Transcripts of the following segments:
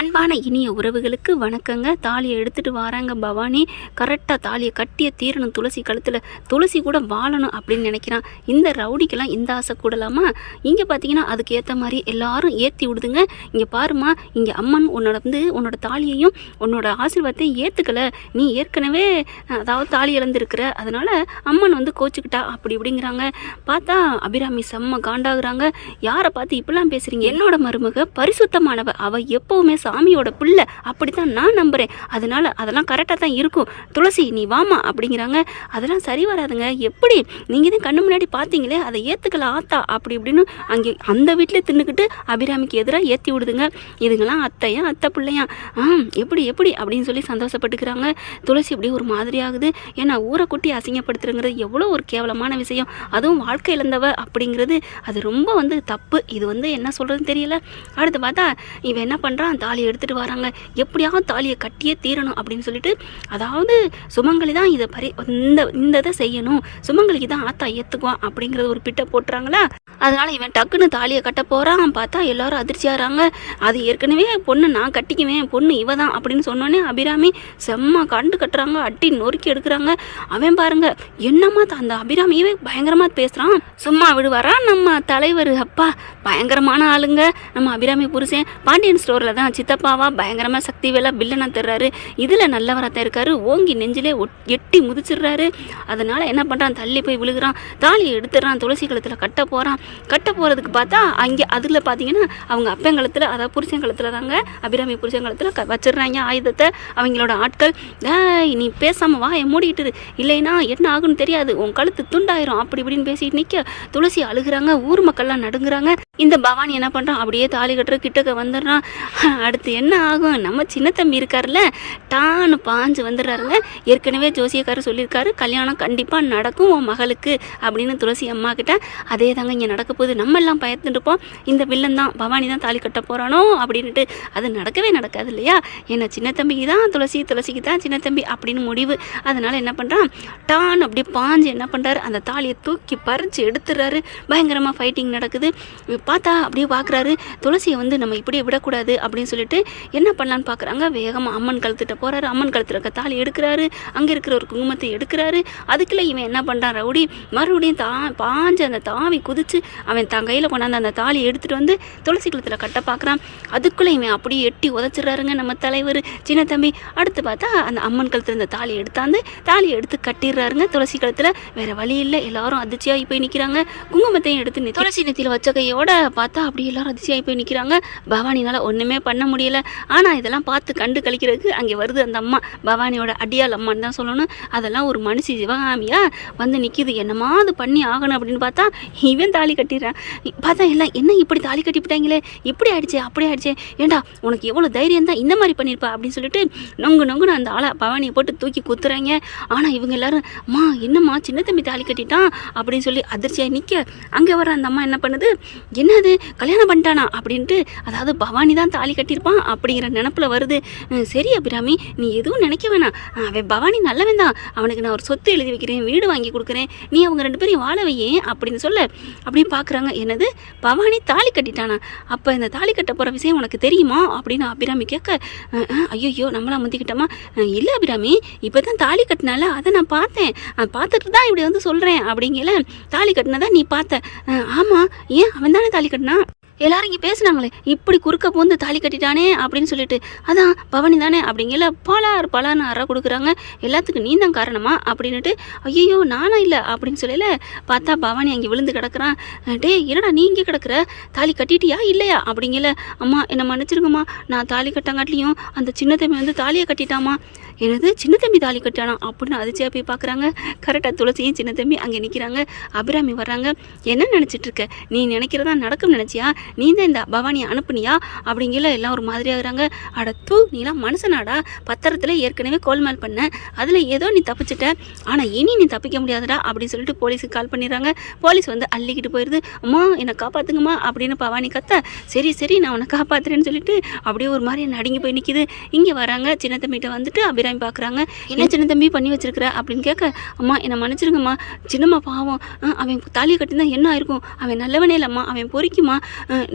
அன்பான இனிய உறவுகளுக்கு வணக்கங்க. தாலியை எடுத்துகிட்டு வராங்க பவானி. கரெக்டாக தாலியை கட்டிய தீரணும் துளசி கழுத்தில். துளசி கூட வாழணும் அப்படின்னு நினைக்கிறான். இந்த ரவுடிக்கெல்லாம் இந்த ஆசை கூடலாமா? இங்கே பார்த்தீங்கன்னா அதுக்கு ஏற்ற மாதிரி எல்லாரும் ஏற்றி விடுதுங்க. இங்கே பாருமா, இங்கே அம்மன் உன்னோட தாலியையும் உன்னோட ஆசீர்வாதத்தையும் ஏற்றுக்கலை. நீ ஏற்கனவே அதாவது தாலி இழந்திருக்கிற, அதனால் அம்மன் கோச்சிக்கிட்டா அப்படி இப்படிங்கிறாங்க. பார்த்தா அபிராமி செம்ம காண்டாகிறாங்க. யாரை பார்த்து இப்படிலாம் பேசுகிறீங்க? என்னோட மருமக பரிசுத்தமானவ, அவள் எப்போவுமே சாமியோட பிள்ளை, அப்படித்தான் நான் நம்புகிறேன். அதெல்லாம் கரெக்டாக தான் இருக்கும். துளசி நீ வாமா அப்படிங்கிறாங்க. அதெல்லாம் சரி வராதுங்க. எப்படி நீங்கள் தான் கண்ணு முன்னாடி பார்த்தீங்களே, அதை ஏற்றுக்கல ஆத்தா அப்படி இப்படின்னு அங்கே அந்த வீட்டிலே தின்னுக்கிட்டு அபிராமிக்கு எதிராக ஏற்றி விடுதுங்க. இதுங்கெல்லாம் அத்தையா அத்தை பிள்ளையா எப்படி எப்படி அப்படின்னு சொல்லி சந்தோஷப்பட்டுக்கிறாங்க. துளசி அப்படியே ஒரு மாதிரி ஆகுது. ஏன்னா ஊரை குட்டி அசிங்கப்படுத்துறங்கிறது எவ்வளோ ஒரு கேவலமான விஷயம். அதுவும் வாழ்க்கை இழந்தவ அப்படிங்கிறது அது ரொம்ப தப்பு. இது என்ன சொல்கிறதுன்னு தெரியல. அடுத்து பார்த்தா இவன் என்ன பண்ணுறான், தாலியை எடுத்துகிட்டு வராங்க. எப்படியாவது தாலியை கட்டியே தீரணும் அப்படின்னு சொல்லிட்டு, அதாவது சுமங்கலி தான் இதை இந்த இதை செய்யணும், சுமங்கலிக்கு தான் ஆத்தா ஏற்றுக்குவான் அப்படிங்கிறது ஒரு பிட்டை போட்டுறாங்களா. அதனால் இவன் டக்குன்னு தாலியை கட்ட போகிறான். பார்த்தா எல்லாரும் அதிர்ச்சியாகிறாங்க. அது ஏற்கனவே பொண்ணு நான் கட்டிக்குவேன், பொண்ணு இவ தான் அப்படின்னு சொன்னோன்னே அபிராமி செம்ம கண்டு கட்டுறாங்க, அட்டி நொறுக்கி எடுக்கிறாங்க. அவன் பாருங்க என்னம்மா அந்த அபிராமியவே பயங்கரமாக பேசுகிறான். சும்மா விடுவாரா நம்ம தலைவர்? அப்பா பயங்கரமான ஆளுங்க நம்ம அபிராமி புருஷன். பாண்டியன் ஸ்டோரில் தான் சித்தப்பாவா பயங்கரமாக சக்தி வேலை பில்லனாக தர்றாரு. இதில் நல்லவராக இருக்காரு. ஓங்கி நெஞ்சிலே எட்டி முதிச்சிடுறாரு. அதனால் என்ன பண்ணுறான், தள்ளி போய் விழுகிறான். தாலியை எடுத்துடுறான். துளசி கழுத்தில் கட்ட போகிறான். கட்ட போகிறதுக்கு பார்த்தா அங்கே அதில் பார்த்தீங்கன்னா அவங்க அப்பங்கலத்தில், அதாவது புருஷன் கழுத்தில் தாங்க, அபிராமி புருஷன் கழுத்தில் வச்சிடுறாங்க ஆயுதத்தை அவங்களோட ஆட்கள். நீ பேசாமல் வா, மூடிக்கிட்டு இல்லைன்னா என்ன ஆகுன்னு தெரியாது, உன் கழுத்து துண்டாயிரும் அப்படி இப்படின்னு பேசிட்டு நிற்க துளசி அழுகிறாங்க. ஊர் மக்கள்லாம் நடுங்குறாங்க. இந்த பவானி என்ன பண்ணுறான், அப்படியே தாலி கட்டுற கிட்டக்க வந்துடுறான். அடுத்து என்ன ஆகும், நம்ம சின்ன தம்பி இருக்காருல்ல, டான்னு பாஞ்சு வந்துடுறாருங்க. ஏற்கனவே ஜோசியக்காரர் சொல்லியிருக்காரு, கல்யாணம் கண்டிப்பாக நடக்கும் உன் மகளுக்கு அப்படின்னு துளசி அம்மா கிட்ட. அதே தாங்க இங்கே நடக்க போகுது. நம்ம எல்லாம் பயந்துட்டு இருப்போம், இந்த வில்லன் தான் பவானி தான் தாலி கட்ட போகிறானோ அப்படின்ட்டு. அது நடக்கவே நடக்காது இல்லையா? ஏன்னா சின்ன தம்பிக்கு தான் துளசி, துளசிக்கு தான் சின்ன தம்பி அப்படின்னு முடிவு. அதனால் என்ன பண்ணுறான், டான் அப்படியே பாஞ்சு என்ன பண்ணுறாரு, அந்த தாலியை தூக்கி பறித்து எடுத்துடுறாரு. பயங்கரமாக ஃபைட்டிங் நடக்குது. பார்த்தா அப்படியே பார்க்குறாரு, துளசியை நம்ம இப்படியே விடக்கூடாது அப்படின்னு சொல்லிட்டு என்ன பண்ணலான்னு பார்க்குறாங்க. வேகமாக அம்மன் கழுத்துட்ட போகிறாரு. அம்மன் கழுத்துல இருக்க தாலி எடுக்கிறாரு. அங்கே இருக்கிற ஒரு குங்குமத்தை எடுக்கிறாரு. அதுக்குள்ளே இவன் என்ன பண்ணுறான், ரவுடி மறுபடியும் பாஞ்சு அந்த தாவி குதிச்சு அவன் தான் கையில் கொண்டாந்து அந்த தாலியை எடுத்துகிட்டு துளசி கழுத்தில் கட்ட பார்க்குறான். அதுக்குள்ளே இவன் அப்படியே எட்டி உதச்சிடுறாருங்க நம்ம தலைவர் சின்ன தம்பி. அடுத்து பார்த்தா அந்த அம்மன் கழுத்தில் இருந்த தாலியை தாலியை எடுத்து கட்டிடுறாருங்க துளசி கழுத்தில். வேறு வழி இல்லை, எல்லாரும் அதிர்ச்சியாகி போய் நிற்கிறாங்க. குங்குமத்தையும் எடுத்து துளசி நெத்தியில் வச்ச கையோட பார்த்தா அப்படி எல்லாரும் அதிர்ச்சியாகி போய் நிற்கிறாங்க. பவானினால் ஒன்றுமே பண்ண முடியலை. ஆனால் இதெல்லாம் பார்த்து கண்டு கழிக்கிறதுக்கு அங்கே வருது அந்த அம்மா, பவானியோட அடியால் அம்மான்னு தான் சொல்லணும். அதெல்லாம் ஒரு மனுஷி சிவகாமியா நிற்கிது. என்னமா அது பண்ணி ஆகணும் அப்படின்னு பார்த்தா இவன் தாலி கட்டிடுறான். பார்த்தா எல்லாம் என்ன இப்படி தாலி கட்டிவிட்டாங்களே, இப்படி ஆயிடுச்சே அப்படி ஆயிடுச்சே, ஏண்டா உனக்கு எவ்வளோ தைரியம் தான் இந்த மாதிரி பண்ணியிருப்பா அப்படின்னு சொல்லிட்டு நொங்குன்னு அந்த ஆளை பவானியை போட்டு தூக்கி குத்துறாங்க. ஆனால் இவங்க எல்லாரும் அம்மா என்னம்மா சின்ன தம்பி தாலி கட்டிட்டான் அப்படின்னு சொல்லி அதிர்ச்சியாக நிற்க, அங்கே வர அந்த அம்மா என்ன பண்ணுது, என்னது கல்யாணம் பண்ணிட்டானா அப்படின்ட்டு, அதாவது பவானி தான் தாலி கட்டியிருப்பான் அப்படிங்கிற நினப்பில் வருது. சரி அபிராமி, நீ எதுவும் நினைக்க வேணாம், அவன் பவானி நல்லவன் தான், அவனுக்கு நான் ஒரு சொத்து எழுதி வைக்கிறேன், வீடு வாங்கி கொடுக்குறேன், நீ அவங்க 2 பேரையும் வாழ வையேன் அப்படின்னு சொல்ல அப்படியே பார்க்குறாங்க. என்னது பவானி தாலி கட்டிட்டானா, அப்போ இந்த தாலி கட்ட போகிற விஷயம் உனக்கு தெரியுமா அப்படின்னு அபிராமி கேட்க, ஐயோ நம்மளாம் முந்திக்கிட்டோமா, இல்லை அபிராமி இப்போ தான் தாலி கட்டினால அதை நான் பார்த்தேன், பார்த்துட்டு தான் இப்படி சொல்கிறேன் அப்படிங்கல. தாலி கட்டினதான் நீ பார்த்த? ஆமாம், ஏன் அவன் தானே தாலி கட்டினா, எல்லாரும் இங்கே பேசுனாங்களே இப்படி குறுக்க பூந்து தாலி கட்டிட்டானே அப்படின்னு சொல்லிட்டு, அதான் பவானி தானே அப்படிங்கல. பலார்னு அற கொடுக்குறாங்க. எல்லாத்துக்கும் நீ தான் காரணமா அப்படின்னுட்டு, ஐயோ நானா இல்லை அப்படின்னு சொல்லல. பார்த்தா பவானி அங்கே விழுந்து கிடக்குறான். டே என்னடா நீ இங்கே கிடக்குற, தாலி கட்டிட்டியா இல்லையா அப்படிங்கல. அம்மா என்னை மன்னிச்சிருங்கம்மா, நான் தாலி கட்டாங்காட்டிலையும் அந்த சின்ன தம்பி தாலியை கட்டிட்டாமா. எனது சின்ன தம்பி தாலி கட்டானா அப்படின்னு அதிர்ச்சியாக போய் பார்க்குறாங்க. கரெக்டாக துளசியும் சின்ன தம்பி அங்கே நிற்கிறாங்க. அபிராமி வர்றாங்க. என்ன நினச்சிட்டு இருக்க, நீ நினைக்கிறதா நடக்கும் நினச்சியா, நீ தான் இந்த பவானியை அனுப்புனியா அப்படிங்கல. எல்லாம் ஒரு மாதிரியாகிறாங்க. அடத்து நீலாம் மனுஷனாடா, பத்திரத்தில் ஏற்கனவே கோல்மால் பண்ண, அதில் ஏதோ நீ தப்பிச்சிட்ட, ஆனால் இனி நீ தப்பிக்க முடியாதுடா அப்படின்னு சொல்லிட்டு போலீஸுக்கு கால் பண்ணிடுறாங்க. போலீஸ் அள்ளிக்கிட்டு போயிடுது. அம்மா என்னை காப்பாற்றுங்கம்மா அப்படின்னு பவானி கத்த, சரி நான் உன்னை காப்பாற்றுறேன்னு சொல்லிட்டு அப்படியே ஒரு மாதிரி நடுங்கி போய் நிற்கிது. இங்கே வராங்க. சின்ன தம்பிகிட்ட வந்துட்டு அபிராமி பார்க்குறாங்க. என்ன சின்ன தம்பி பண்ணி வச்சிருக்கிற அப்படின்னு கேட்க, அம்மா என்னை மன்னிச்சிருங்கம்மா, சின்னம்மா பாவம், அவன் தாலியை கட்டினா என்ன ஆயிருக்கும், அவன் நல்லவனே இல்லைம்மா, அவன் பொறிக்குமா,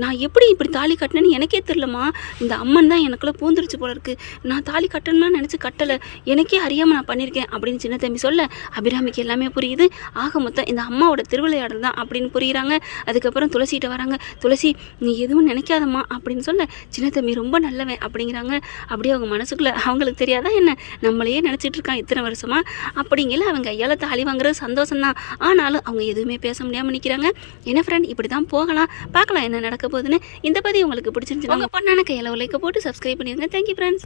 நான் எப்படி இப்படி தாலி கட்டினேன்னு எனக்கே தெரிலம்மா. இந்த அம்மன் தான் எனக்குள்ளே பூந்துருச்சு போல இருக்குது. நான் தாலி கட்டணும்னா நினச்சி கட்டலை, எனக்கே அறியாமல் நான் பண்ணியிருக்கேன் அப்படின்னு சின்ன தம்பி சொல்ல அபிராமிக்கு எல்லாமே புரியுது. ஆக மொத்தம் இந்த அம்மாவோட திருவிளையாடல் தான் அப்படின்னு புரியுறாங்க. அதுக்கப்புறம் துளசிகிட்ட வராங்க. துளசி நீ எதுவும் நினைக்காதம்மா அப்படின்னு சொல்ல சின்ன தம்பி ரொம்ப நல்லவன் அப்படிங்கிறாங்க. அப்படியே அவங்க மனசுக்குள்ளே அவங்களுக்கு தெரியாதா என்ன, நம்மளையே நினச்சிட்டு இருக்கான் இத்தனை வருஷமா அப்படிங்கல அவங்க கையால் தாலி வாங்குறது சந்தோஷம்தான். ஆனாலும் அவங்க எதுவுமே பேச முடியாமல் நிற்கிறாங்க. என்ன ஃப்ரெண்ட் இப்படி தான் போகலாம், பார்க்கலாம் என்ன நடக்க போகுதுன்னு. இந்த பதிவு உங்களுக்கு பிடிச்சிருந்துச்சு உங்கள் பொண்ணான கையில் லைக்கை போட்டு சப்ஸ்கிரைப் பண்ணிடுங்க. Thank you friends.